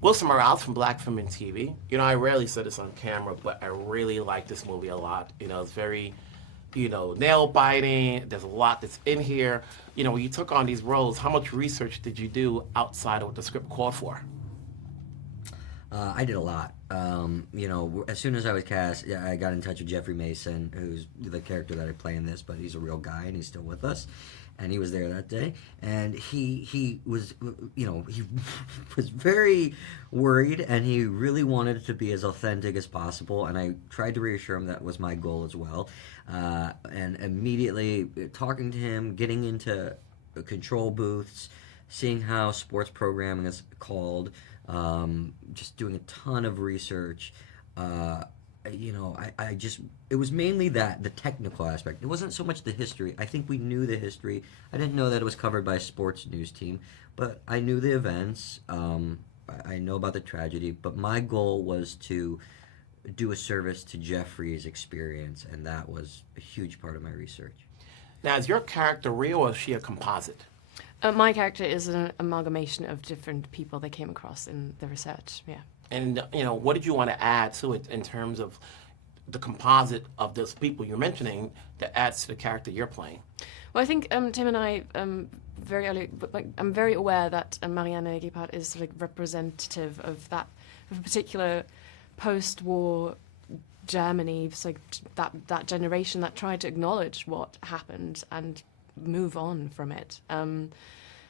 Wilson Morales from Black Film and TV. You know, I rarely say this on camera, but I really like this movie a lot. You know, it's very, nail biting. There's a lot that's in here. You know, when you took on these roles, how much research did you do outside of what the script called for? I did a lot. As soon as I was cast, I got in touch with Jeffrey Mason, who's the character that I play in this, but he's a real guy and he's still with us. And he was there that day, and he was, he was very worried, and he really wanted it to be as authentic as possible. And I tried to reassure him that was my goal as well. And immediately talking to him, getting into control booths, seeing how sports programming is called, just doing a ton of research. It was mainly the technical aspect. It wasn't so much the history. I think we knew the history. I didn't know that it was covered by a sports news team, but I knew the events. I know about the tragedy, but my goal was to do a service to Jeffrey's experience, and that was a huge part of my research. Now, is your character real or is she a composite? My character is an amalgamation of different people they came across in the research, yeah. And, what did you want to add to it in terms of the composite of those people you're mentioning that adds to the character you're playing? Well, I think Tim and I, very early, I'm very aware that Marianne Gebhardt is sort of representative of a particular post-war Germany, so that generation that tried to acknowledge what happened and move on from it.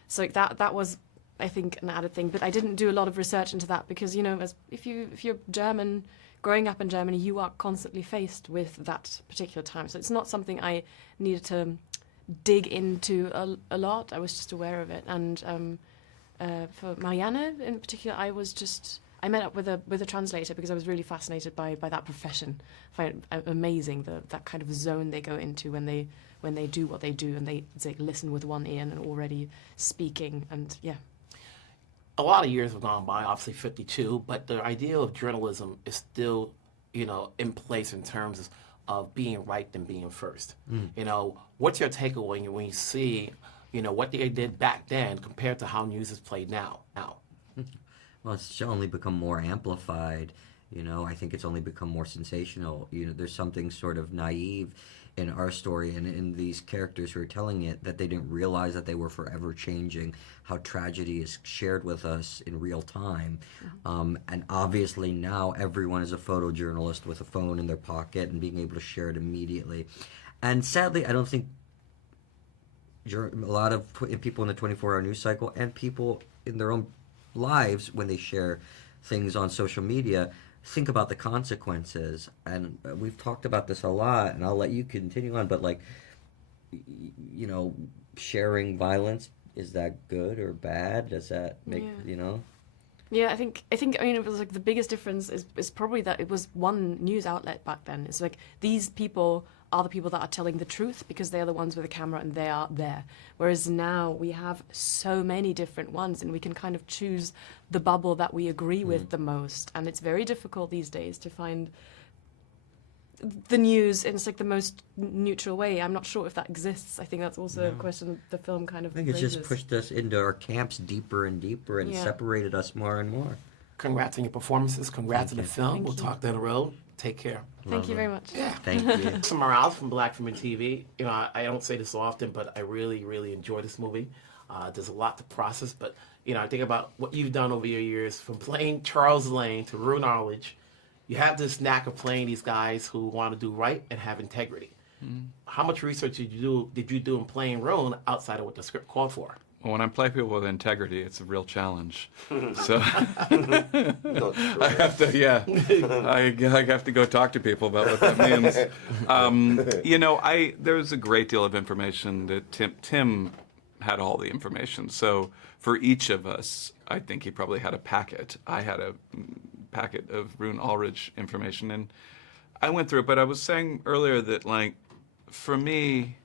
So that was, I think, an added thing. But I didn't do a lot of research into that because, if you're German, growing up in Germany, you are constantly faced with that particular time. So it's not something I needed to dig into a lot. I was just aware of it. And for Marianne in particular, I met up with a translator because I was really fascinated by that profession. I find it amazing that kind of zone they go into when they do what they do and they listen with one ear and already speaking, and yeah. A lot of years have gone by, obviously 52, but the idea of journalism is still, in place in terms of being right and being first. What's your takeaway when you see, what they did back then compared to how news is played now? Well, it's only become more amplified. I think it's only become more sensational. There's something sort of naive in our story and in these characters who are telling it that they didn't realize that they were forever changing, how tragedy is shared with us in real time. And obviously now everyone is a photojournalist with a phone in their pocket and being able to share it immediately. And sadly, I don't think a lot of people in the 24-hour news cycle and people in their own lives, when they share things on social media, think about the consequences. And we've talked about this a lot, and I'll let you continue on, but sharing violence, is that good or bad? Does that make, Yeah, I think it was the biggest difference is probably that it was one news outlet back then. It's these people are the people that are telling the truth because they are the ones with the camera and they are there. Whereas now we have so many different ones and we can kind of choose the bubble that we agree with the most. And it's very difficult these days to find the news in the most neutral way. I'm not sure if that exists. I think that's also a question the film kind of I think it's just pushed us into our camps deeper and deeper and separated us more and more. Congrats on your performances. Congrats on the film. We'll talk down the road. Take care. Thank you very much. Yeah. Thank you. Some Morales from Black Film and TV. I don't say this often, but I really, really enjoy this movie. There's a lot to process, but I think about what you've done over your years, from playing Charles Lane to Rune Arledge. You have this knack of playing these guys who want to do right and have integrity. How much research did you do in playing Rune outside of what the script called for? Well, when I play people with integrity, it's a real challenge. So I have to, I have to go talk to people about what that means. There's a great deal of information that Tim had all the information. So for each of us, I think he probably had a packet. I had a packet of Rune Arledge information, and I went through it. But I was saying earlier that, for me,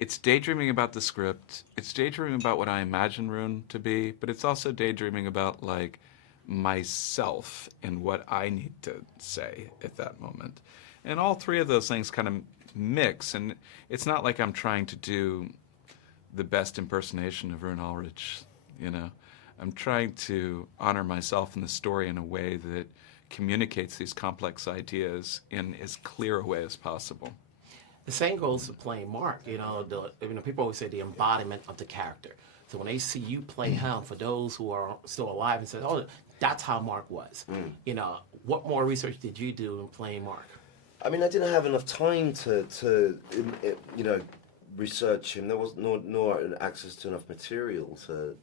it's daydreaming about the script. It's daydreaming about what I imagine Rune to be, but it's also daydreaming about myself and what I need to say at that moment. And all three of those things kind of mix, and it's not like I'm trying to do the best impersonation of Rune Arledge, I'm trying to honor myself in the story in a way that communicates these complex ideas in as clear a way as possible. The same goes to playing Mark. People always say the embodiment of the character. So when they see you play him, for those who are still alive and say, "Oh, that's how Mark was," what more research did you do in playing Mark? I mean, I didn't have enough time to research him. There was nor access to enough material to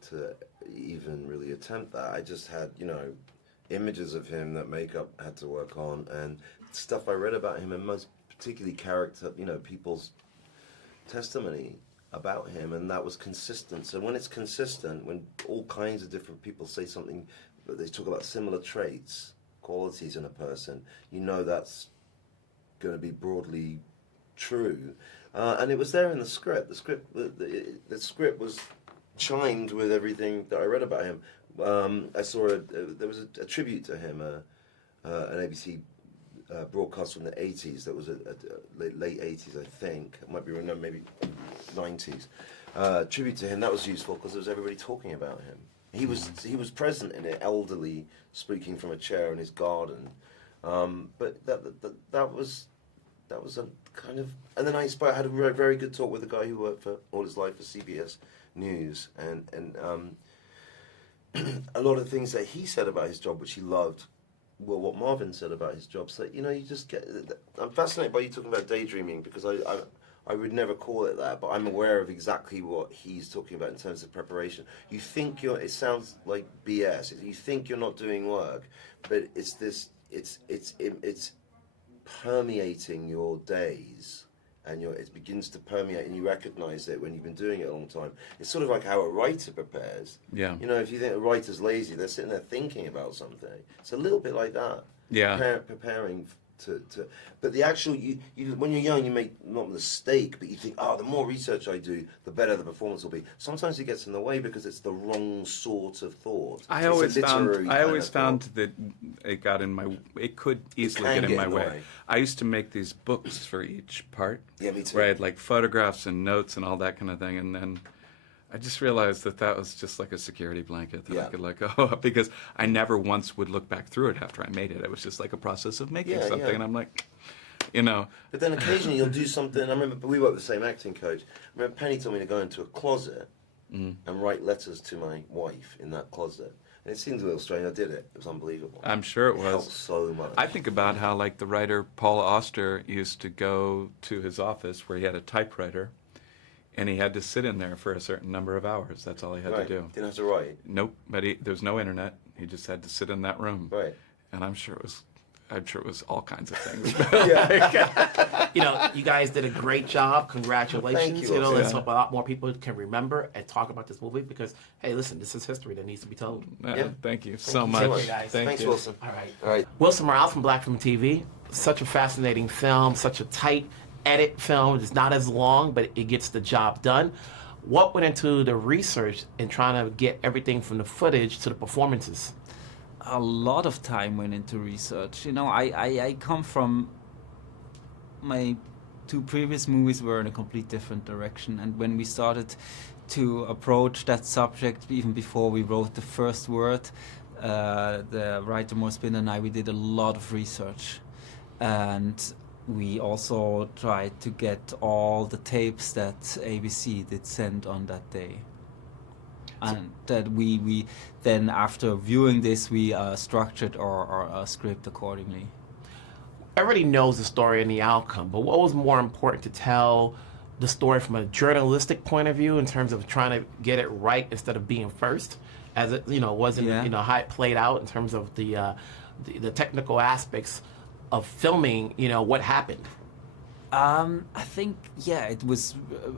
even really attempt that. I just had, images of him that makeup had to work on, and stuff I read about him, and most particularly people's testimony about him, and that was consistent. So when it's consistent, when all kinds of different people say something, they talk about similar traits, qualities in a person, that's going to be broadly true. And it was there in the script. The script was chimed with everything that I read about him. I saw there was a tribute to him, an ABC broadcast from the 80s. That was late 80s, I think. It might be wrong, maybe 90s. Tribute to him. That was useful because there was everybody talking about him. He was present in it, elderly, speaking from a chair in his garden. But that was a kind of, and then I had a very, very good talk with a guy who worked for all his life for CBS News, and a lot of things that he said about his job, which he loved, were what Marvin said about his job. So you just get. I'm fascinated by you talking about daydreaming, because I would never call it that, but I'm aware of exactly what he's talking about in terms of preparation. You think it sounds like BS. You think you're not doing work, but it's permeating your days, and it begins to permeate, and you recognize it when you've been doing it a long time. It's sort of like how a writer prepares. Yeah. If you think a writer's lazy, they're sitting there thinking about something. It's a little bit like that. Yeah. Preparing but the actual, when you're young, you make not a mistake, but you think, the more research I do, the better the performance will be. Sometimes it gets in the way because it's the wrong sort of thought. I always found that it could easily get in my way. I used to make these books for each part. Yeah, me too. Where I had like photographs and notes and all that kind of thing, and then I just realized that was just like a security blanket that I could let go, because I never once would look back through it after I made it. It was just like a process of making something, and I'm like, But then occasionally you'll do something. I remember we worked with the same acting coach. I remember Penny told me to go into a closet and write letters to my wife in that closet. And it seemed a little strange. I did it. It was unbelievable. I'm sure it was. It helped so much. I think about how like the writer Paul Auster used to go to his office where he had a typewriter, and he had to sit in there for a certain number of hours. That's all he had to do. Didn't have to write. Nope, but there's no internet. He just had to sit in that room. Right. And I'm sure it was all kinds of things. You guys did a great job. Congratulations. Thank you. Let's hope a lot more people can remember and talk about this movie, because, hey, listen, this is history that needs to be told. Thank you so you much. so much, guys. Thanks, Wilson. All right. All right. Wilson Morales from Black Film TV. Such a fascinating film, such a tight edit film. It's not as long, but it gets the job done. What went into the research in trying to get everything from the footage to the performances? A lot of time went into research. I come from, my two previous movies were in a complete different direction, and when we started to approach that subject, even before we wrote the first word, the writer Morris Binder and I, we did a lot of research, and we also tried to get all the tapes that ABC did send on that day. And that we then, after viewing this, we structured our script accordingly. Everybody knows the story and the outcome, but what was more important to tell the story from a journalistic point of view in terms of trying to get it right instead of being first, as it wasn't how it played out in terms of the technical aspects of filming, what happened? I think, it was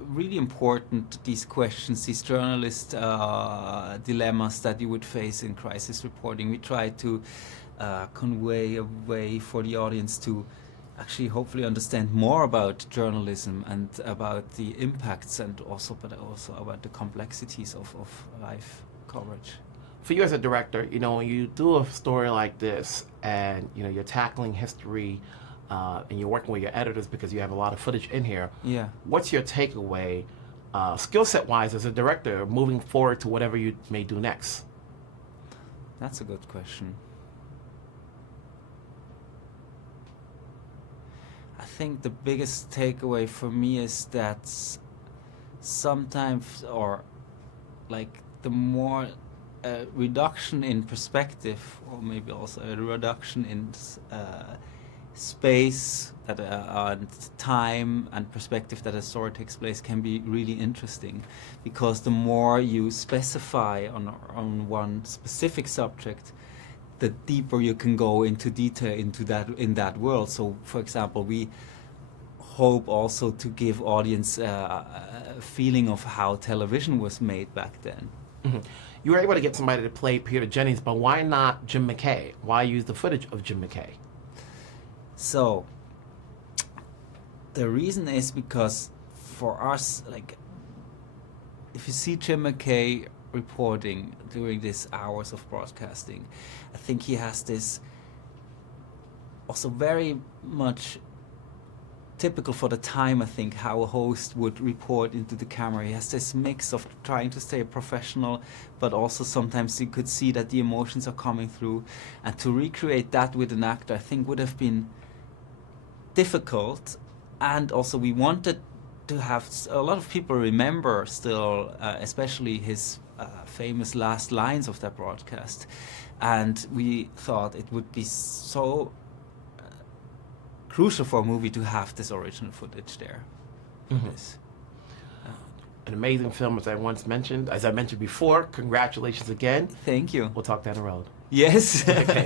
really important, these questions, these journalist dilemmas that you would face in crisis reporting. We tried to convey a way for the audience to actually hopefully understand more about journalism and about the impacts, but also about the complexities of live coverage. For you as a director, when you do a story like this and, you're tackling history and you're working with your editors because you have a lot of footage in here, what's your takeaway, skill set wise as a director, moving forward to whatever you may do next? That's a good question. I think the biggest takeaway for me is that sometimes, or like the more reduction in perspective, or maybe also a reduction in space that and time and perspective that a story takes place can be really interesting, because the more you specify on one specific subject, the deeper you can go into detail in that world. So, for example, we hope also to give audience a feeling of how television was made back then. Mm-hmm. You were able to get somebody to play Peter Jennings, but why not Jim McKay? Why use the footage of Jim McKay? So, the reason is because for us, like, if you see Jim McKay reporting during these hours of broadcasting, I think he has this also very much typical for the time, I think, how a host would report into the camera. He has this mix of trying to stay professional, but also sometimes you could see that the emotions are coming through. And to recreate that with an actor, I think would have been difficult. And also we wanted to have a lot of people remember still, especially his famous last lines of that broadcast. And we thought it would be so crucial for a movie to have this original footage there. Mm-hmm. Yes. An amazing film, as I mentioned before. Congratulations again. Thank you. We'll talk down the road. Yes. Okay.